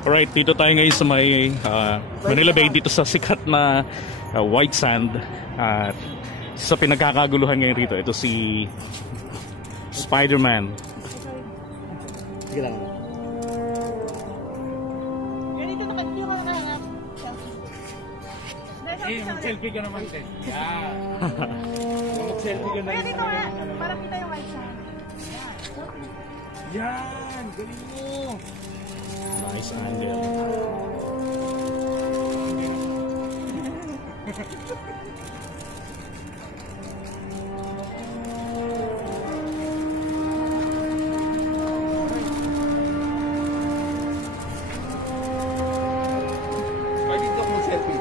Alright, dito tayo ngayon sa may Manila Bay, dito sa sikat na white sand. At sa pinagkakaguluhan ngayon rito, ito si Spider-Man. Sige lang. Ganito nakadyo ka na nga. Mag-selfie ka naman, Ted. Yeah. Mag-selfie ka na. Kaya dito nga, para kita yung white sand. Yan! Galing mo! Nice angle. Pwede dito ako mag-selfie.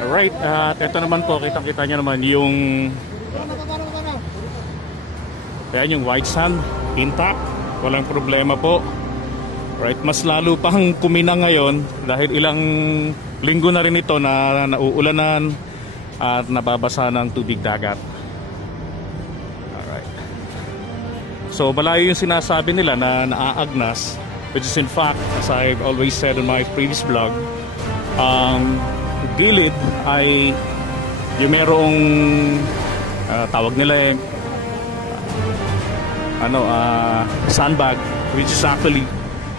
Alright, at ito naman po, kitang-kita nyo naman yung yung white sand, intact, walang problema po. Right, mas lalo pang kumina ngayon dahil ilang linggo na rin ito na nauulanan at nababasa ng tubig dagat. Alright. So malayo yung sinasabi nila na naaagnas, which is in fact, as I've always said in my previous vlog, gilid ay yung merong tawag nila sandbag, which is actually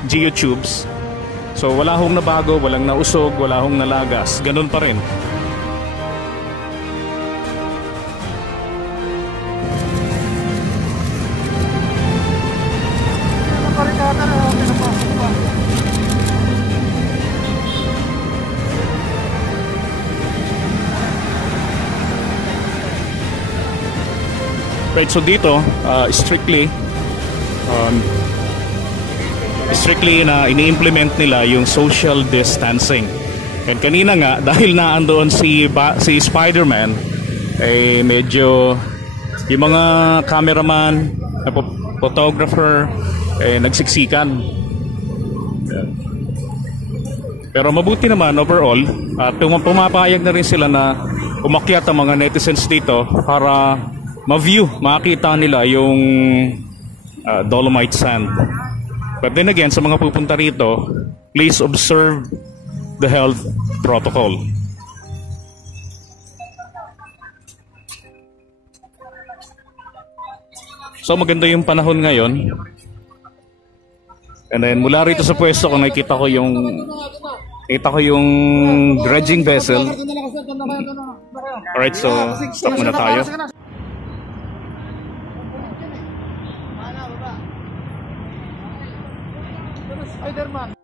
geotubes. So wala hong nabago, walang nausog, wala hong nalagas, ganun pa rin. Right, so dito strictly na ini-implement nila yung social distancing. And kanina nga dahil naandoon si Spider-Man, medyo yung mga cameraman, photographer nagsiksikan. Pero mabuti naman overall at pumapayag na rin sila na umakyat ang mga netizens dito para ma-view, makita nila yung dolomite sand. But then again, sa mga pupunta rito, please observe the health protocol. So maganda yung panahon ngayon. And then mula rito sa pwesto ko, nakita ko yung dredging vessel. Alright, so stop muna tayo. Spider-Man.